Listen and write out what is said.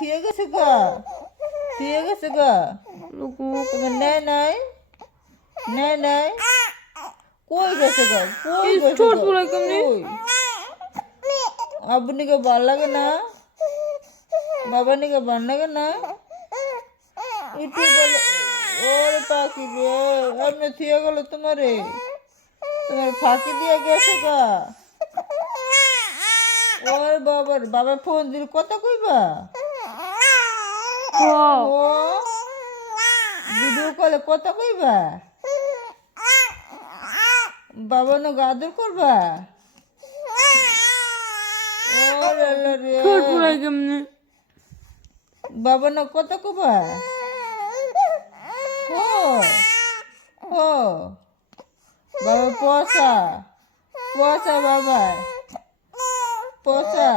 থিয়ে গেছে গা, থিয়ে গেছে গা। তোমার নেয় নাই, নেয় নাই, কই গেছে গা, কই গেছে গা, কই? আব্বু নিকে ভাল লাগে না, বাবা নিকে ভাল লাগে না। একটু বলে ওরে পাখি রে, এমনি থিয়ে গেল তোমারে, তোমার ফাঁকি দিয়ে গেছে গা। ওর বাবার বাবা ফোন দিল, কথা কইবা? ও ভিডিও কলে কথা কইবা? বাবা না গাদর করবা? ওরে রে, বাবা না কথা কবা? ও ও বাবা পচা, পচা বাবা, পচা।